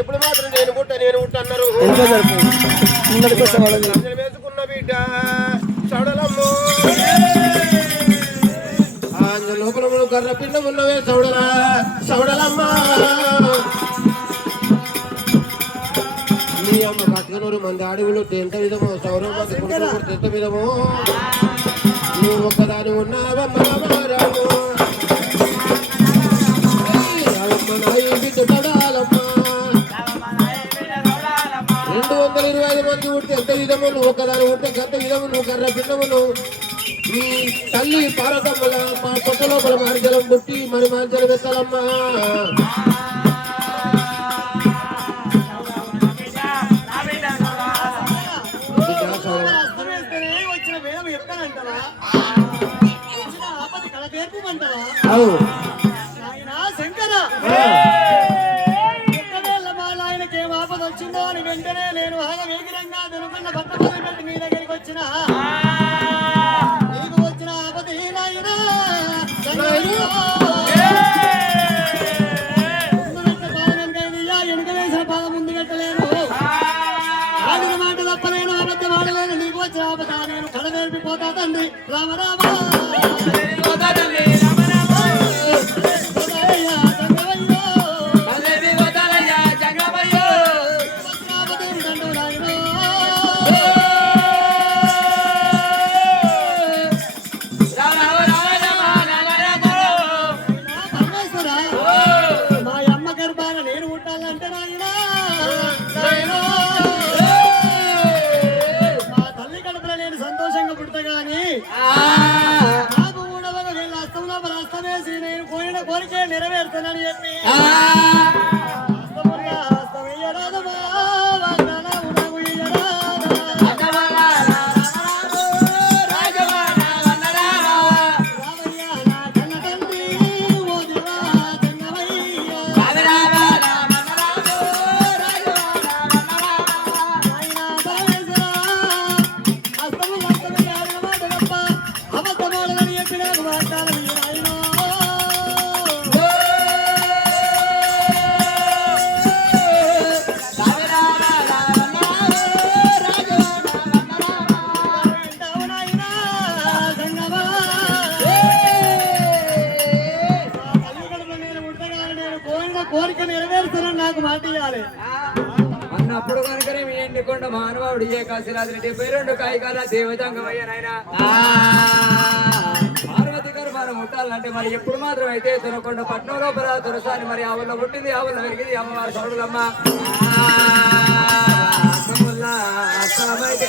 ఎప్పుడు మాత్రం నేను పుట్ట నేను పుట్ట అన్నారు వేసుకున్న బిడ్డ చౌడలమ్ము లోపల కర్ర పిండం ఉన్నవే చౌడలా చౌడలమ్మ నీ అమ్మ కట్టుకున్నారు మంది అడవులు ఎంత విధమో సౌరవ మంది ఎంత విధమో నువ్వు ఒక్కదాని ఉన్నావమ్మ నాయి బిడ్డ రెండు వందల ఇరవై ఐదు మంది ఉంటే ఎంత విధము నువ్వు ఒకదాని ఉంటే గంత విధము నువ్వు కర్ర పిండము నువ్వు నీ తల్లి పార్వతమ్మల మా పొట్ట లోపల మార్జలం పుట్టి మరి మార్జలం ఎత్తాలమ్మా బిడ్డ ఆడలేను నీకు నేను కడ నేర్పిపోతా తండ్రి. రామ రామ అన్నప్పుడు కనుకనే మీ ఎండికొండ మానవాడు ఏ కాశీరాత్రి డెబ్బై రెండు కాయకాల దేవతంగమయ్య అభిమానం ఉండాలంటే మరి ఎప్పుడు మాత్రం అయితే తునకొండ పట్నం లోపల తులసాని మరి ఆవుల్లో పుట్టింది ఆవుల్లో పెరిగింది అమ్మవారి సోడులమ్మ అసముల్లా అసమైతే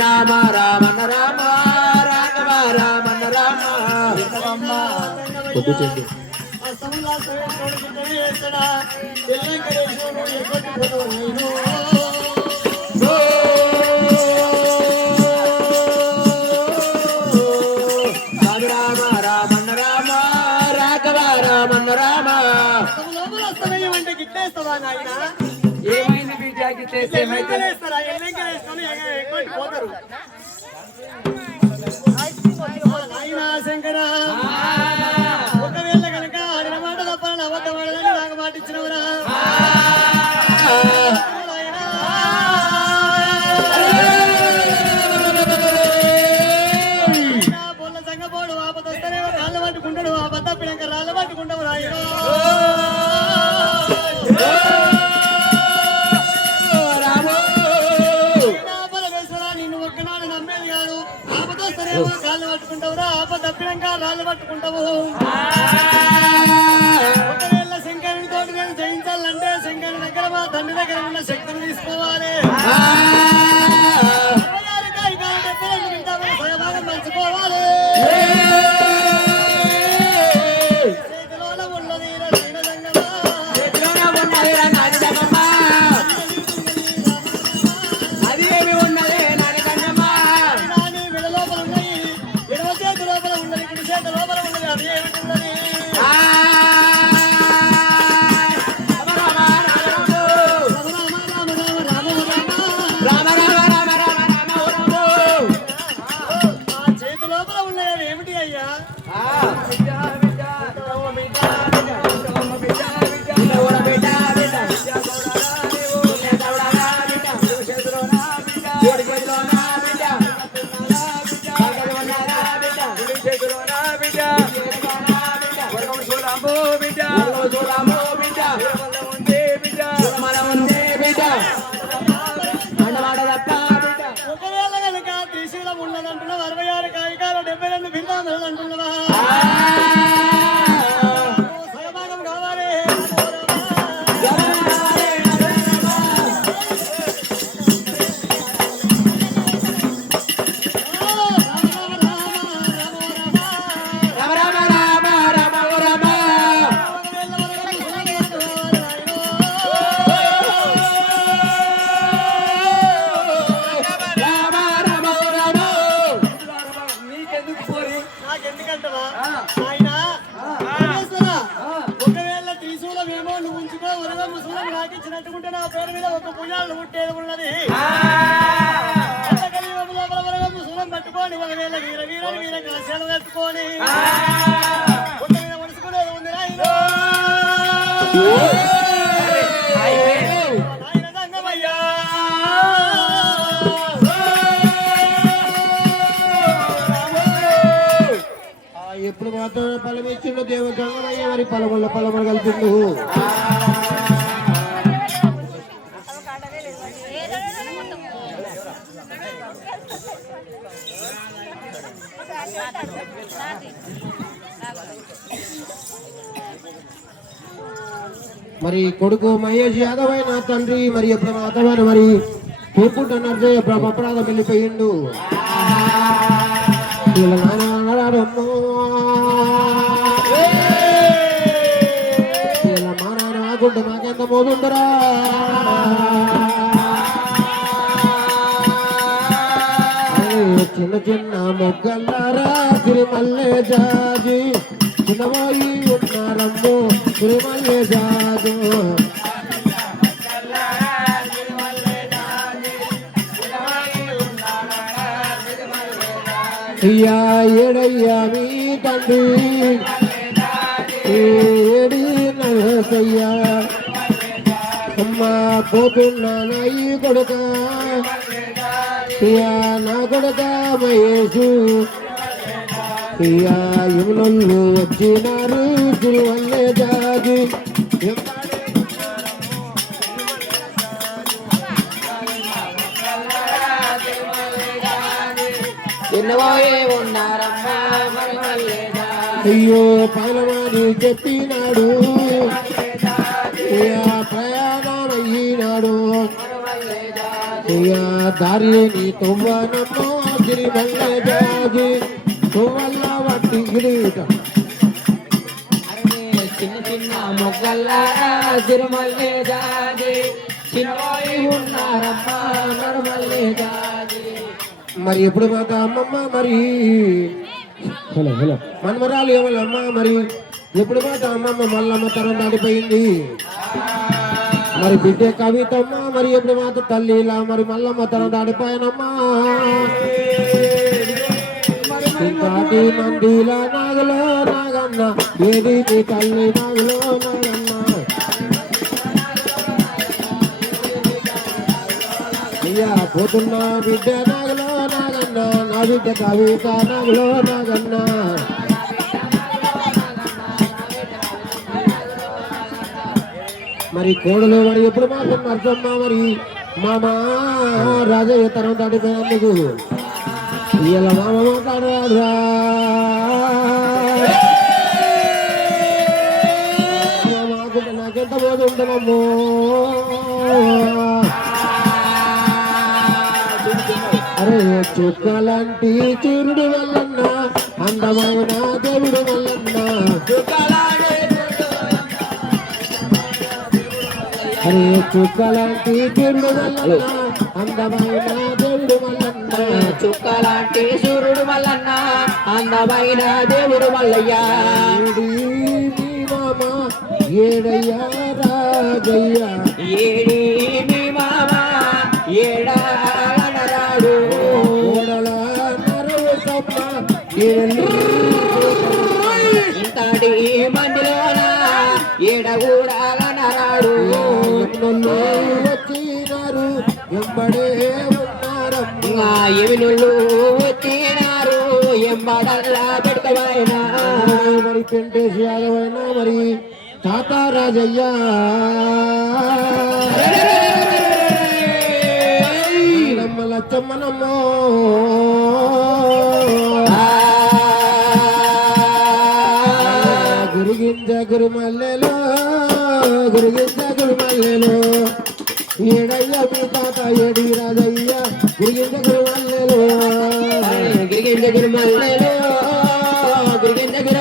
రామ రామ రామన్న రామ రాఘవ రామన్న రామ ఏమైంది బీజాకి చేస్తే ఏమైతే పోతారు ఆపద రాజబట్టుకుంటాము ఒకవేళ శంకరుడితో నేను జయించాలంటే శంకరుని దగ్గర మా తండ్రి దగ్గర ఉన్న శక్తిని తీసుకోవాలి. లోపల దెబ్బలను భిన్నాను అంటున్నావా? మాత్రం దేవ ఇచ్చిండు దేవుడు గంగమయ్య మరి పలమల్ల పలమలు కలిపిండు. మరి కొడుకు మహేష్ యాదవ్ అయిన తండ్రి మరి ఎప్పుడు అతవారు మరి పూపుంట నర్జయ్య అపరాధం వెళ్ళిపోయిండు. వీళ్ళ నాన్న ఆకుంటే చిన్న చిన్న మొగ్గల్లారా తిరుమల్లే జాజి. చిన్నవాయి ఉన్నారమ్మో తిరుమల్లే జాజు. అయ్యా ఏడయ్యా మీ తండ్రి. ఏడి నరసయ్యా. అమ్మా పోతున్నానయ్యి కొడుక. అయ్యా నా కొడుక మహేషు అయ్యా యమునల్లు వచ్చినారు తిరువల్లే జాగి అయ్యో పైలవాణి చెప్పినాడు. ప్రయాణం అయ్యినాడు అయ్యా దారిని తువ్వనమ్మో తిరుమల్ల జాగి తువ్వల్ల వట్టి గిరీట చిన్న చిన్న మొగ్గల్లారా తిరుమల్లే జాజి చిన్నవాయి ఉన్నారమ్మా నరుమల్లే జాజి మరి ఎప్పుడు మాత అమ్మమ్మ మరి? Hello hello. మనమరాలు ఏమల్లమ్మ మరి? ఇప్పుడు మాట అమ్మమ్మ మల్లమ్మ తరం దాటిపోయింది. మరి బిడ్డ కవితమ్మ మరి ఎప్పుడు మాత తల్లి ఇలా మరి మల్లమ్మ తరం దాటిపోయానమ్మా. ఇంకాటి మందిలా నాగలో నాగన్న ఏది నీ తల్లి నాగలో నాగన్న? అయ్యా పోతున్న బిడ్డ నాగలో నాగన్న నా బిడ్డ కవిత నాగలో నాగన్నా. మరి కోడలు మరి ఎప్పుడు మాత్రం అర్థమ్మా మరి మామ రాజయ్య తరం దాటిపోయేందుకు ఇలా మామ మాట్లాడరా మాకుంటే నాకెంత బోధ ఉంటానమ్మో అరే చుక్కలాంటి చూరుడు వల్లన్నా అందమైన దేవుడు వల్లన్న. అరే చుక్కలాంటి వల్లన్న అందమైన దేవుడు వల్లన్న చుక్కలాంటి సూర్యుడు మల్లన్న అందమైన దేవుడు మల్లయ్యా ఏడి ఏడయ్యా రాజయ్య. ఏడి మీ మామ ఏడాడు ఓడల నరవు ఏళ్ళు ఇంతటి మందిలోన ఏడగూడాలనరాడు. ఎన్నో వచ్చినారు ఎంబడే ఉన్నారమ్మా ఎమినుళ్ళు వచ్చినారు ఎంబడల్లా పెడతాయినా మరి పెంటేసి యాదవైనా మరి తాత రాజయ్య నమ్మ. లచ్చమ్మనమ్మో గురిగింజ గురుమల్లెలో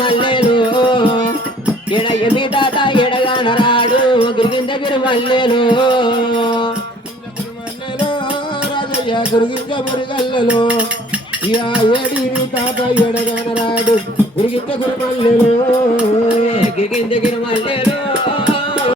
మల్లెలు. ఎడ ఎమి తాత ఎడగానరాడు గిరిగింజగిరి మల్లెలు మల్లెలో రాజయ్య గురిగింజ మురిగల్లలో. ఇయా ఏడి తాత ఎడగానరాడు గురిగింజ గురుమల్లెలో. గిరిగింజగిరి మల్లెలు